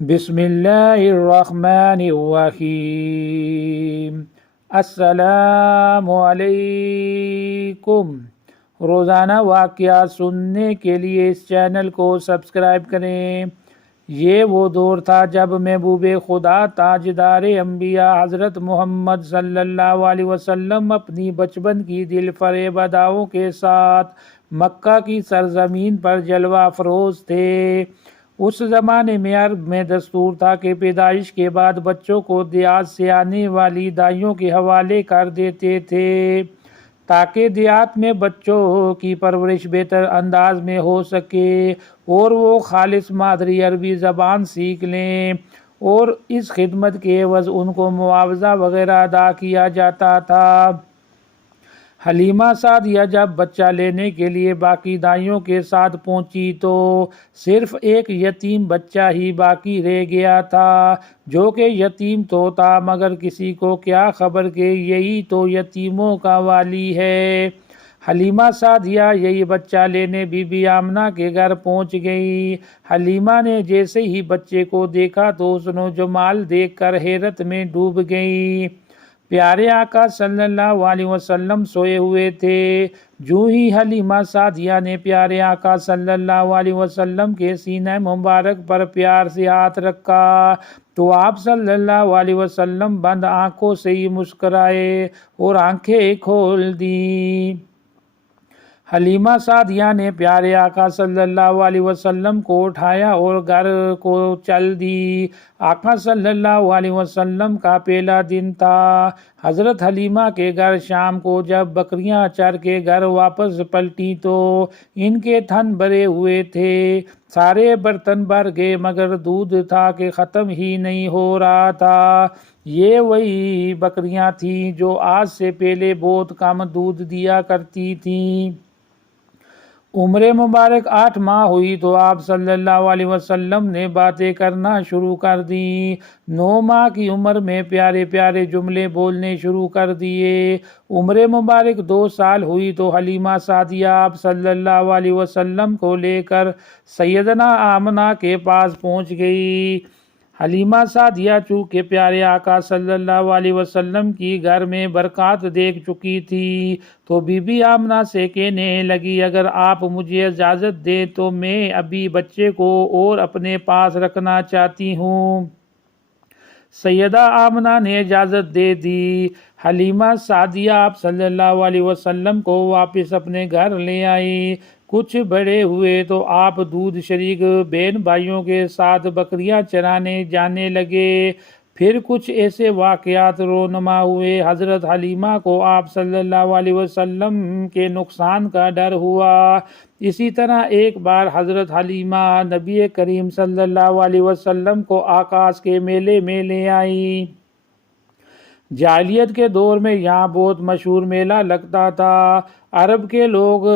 بسم اللہ الرحمن الرحیم۔ السلام علیکم۔ روزانہ واقعات سننے کے لیے اس چینل کو سبسکرائب کریں۔ یہ وہ دور تھا جب محبوب خدا تاجدار انبیاء حضرت محمد صلی اللہ علیہ وسلم اپنی بچپن کی دل فریب اداؤں کے ساتھ مکہ کی سرزمین پر جلوہ افروز تھے۔ اس زمانے میں عرب میں دستور تھا کہ پیدائش کے بعد بچوں کو دیہات سے آنے والی دائیوں کے حوالے کر دیتے تھے تاکہ دیہات میں بچوں کی پرورش بہتر انداز میں ہو سکے اور وہ خالص مادری عربی زبان سیکھ لیں، اور اس خدمت کے عوض ان کو معاوضہ وغیرہ ادا کیا جاتا تھا۔ حلیمہ سعدیہ جب بچہ لینے کے لیے باقی دائیوں کے ساتھ پہنچی تو صرف ایک یتیم بچہ ہی باقی رہ گیا تھا، جو کہ یتیم تو تھا مگر کسی کو کیا خبر کہ یہی تو یتیموں کا والی ہے۔ حلیمہ سعدیہ یہی بچہ لینے بی بی آمنہ کے گھر پہنچ گئی۔ حلیمہ نے جیسے ہی بچے کو دیکھا تو حسن و جمال دیکھ کر حیرت میں ڈوب گئی۔ پیارے آقا صلی اللہ علیہ وسلم سوئے ہوئے تھے۔ جو ہی حلیمہ سعدیہ نے پیارے آقا صلی اللہ علیہ وسلم کے سینہ مبارک پر پیار سے ہاتھ رکھا تو آپ صلی اللہ علیہ وسلم بند آنکھوں سے ہی مسکرائے اور آنکھیں کھول دیں۔ حلیمہ سعدیہ نے پیارے آقا صلی اللہ علیہ وسلم کو اٹھایا اور گھر کو چل دی۔ آقا صلی اللہ علیہ وسلم کا پہلا دن تھا۔ حضرت حلیمہ کے گھر شام کو جب بکریاں چر کے گھر واپس پلٹی تو ان کے تھن بھرے ہوئے تھے، سارے برتن بھر گئے مگر دودھ تھا کہ ختم ہی نہیں ہو رہا تھا۔ یہ وہی بکریاں تھیں جو آج سے پہلے بہت کم دودھ دیا کرتی تھیں۔ عمر مبارک 8 ماہ ہوئی تو آپ صلی اللہ علیہ وسلم نے باتیں کرنا شروع کر دیں۔ 9 ماہ کی عمر میں پیارے پیارے جملے بولنے شروع کر دیے۔ عمر مبارک 2 سال ہوئی تو حلیمہ سعدیہ آپ صلی اللہ علیہ وسلم کو لے کر سیدنا آمنہ کے پاس پہنچ گئی۔ حلیمہ سعدیہ چونکہ پیارے آقا صلی اللہ علیہ وسلم کی گھر میں برکات دیکھ چکی تھی تو بی بی آمنہ سے کہنے لگی، اگر آپ مجھے اجازت دیں تو میں ابھی بچے کو اور اپنے پاس رکھنا چاہتی ہوں۔ سیدہ آمنہ نے اجازت دے دی۔ حلیمہ سعدیہ آپ صلی اللہ علیہ وسلم کو واپس اپنے گھر لے آئی۔ کچھ بڑے ہوئے تو آپ دودھ شریک بہن بھائیوں کے ساتھ بکریاں چرانے جانے لگے۔ پھر کچھ ایسے واقعات رونما ہوئے۔ حضرت حلیمہ کو آپ صلی اللہ علیہ وسلم کے نقصان کا ڈر ہوا۔ اسی طرح ایک بار حضرت حلیمہ نبی کریم صلی اللہ علیہ وسلم کو آکاش کے میلے میں لے آئیں۔ جاہلیت کے دور میں یہاں بہت مشہور میلہ لگتا تھا۔ عرب کے لوگ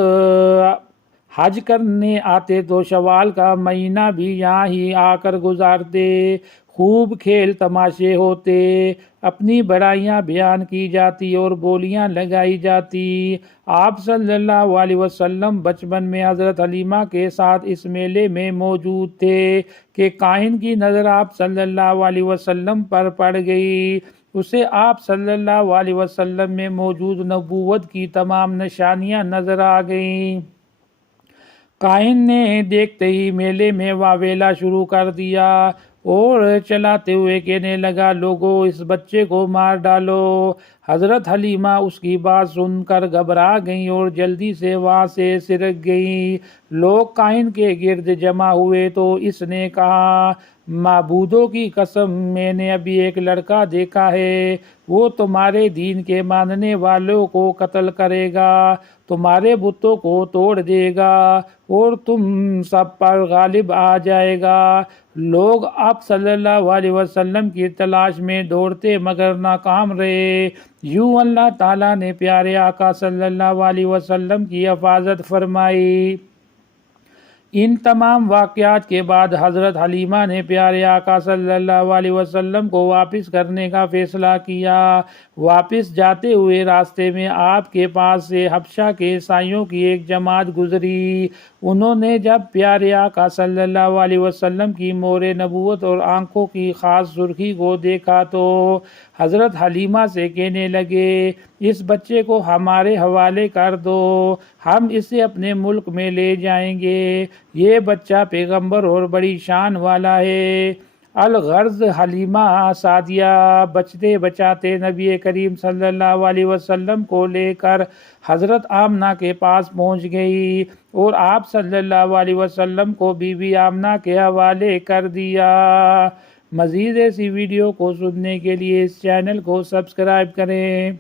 حج کرنے آتے تو شوال کا مہینہ بھی یہاں ہی آ کر گزارتے۔ خوب کھیل تماشے ہوتے، اپنی بڑائیاں بیان کی جاتی اور بولیاں لگائی جاتی۔ آپ صلی اللہ علیہ وسلم بچپن میں حضرت حلیمہ کے ساتھ اس میلے میں موجود تھے کہ کاہن کی نظر آپ صلی اللہ علیہ وسلم پر پڑ گئی۔ اسے آپ صلی اللہ علیہ وسلم میں موجود نبوت کی تمام نشانیاں نظر آ گئیں۔ کاہن نے دیکھتے ہی میلے میں واویلا شروع کر دیا اور چلاتے ہوئے کہنے لگا، لوگو اس بچے کو مار ڈالو۔ حضرت حلیمہ اس کی بات سن کر گھبرا گئیں اور جلدی سے وہاں سے سرک گئیں۔ لوگ کاہن کے گرد جمع ہوئے تو اس نے کہا، معبودوں کی قسم میں نے ابھی ایک لڑکا دیکھا ہے، وہ تمہارے دین کے ماننے والوں کو قتل کرے گا، تمہارے بتوں کو توڑ دے گا اور تم سب پر غالب آ جائے گا۔ لوگ آپ صلی اللہ علیہ وسلم کی تلاش میں دوڑتے مگر ناکام رہے۔ یوں اللہ تعالیٰ نے پیارے آقا صلی اللہ علیہ وسلم کی حفاظت فرمائی۔ ان تمام واقعات کے بعد حضرت حلیمہ نے پیارے آقا صلی اللہ علیہ وسلم کو واپس کرنے کا فیصلہ کیا۔ واپس جاتے ہوئے راستے میں آپ کے پاس سے حبشہ کے عیسائیوں کی ایک جماعت گزری۔ انہوں نے جب پیارے آقا صلی اللہ علیہ وسلم کی مہر نبوت اور آنکھوں کی خاص سرخی کو دیکھا تو حضرت حلیمہ سے کہنے لگے، اس بچے کو ہمارے حوالے کر دو، ہم اسے اپنے ملک میں لے جائیں گے۔ یہ بچہ پیغمبر اور بڑی شان والا ہے۔ الغرض حلیمہ سعدیہ بچتے بچاتے نبی کریم صلی اللہ علیہ وسلم کو لے کر حضرت آمنہ کے پاس پہنچ گئی اور آپ صلی اللہ علیہ وسلم کو بی بی آمنہ کے حوالے کر دیا۔ مزید ایسی ویڈیو کو سننے کے لیے اس چینل کو سبسکرائب کریں۔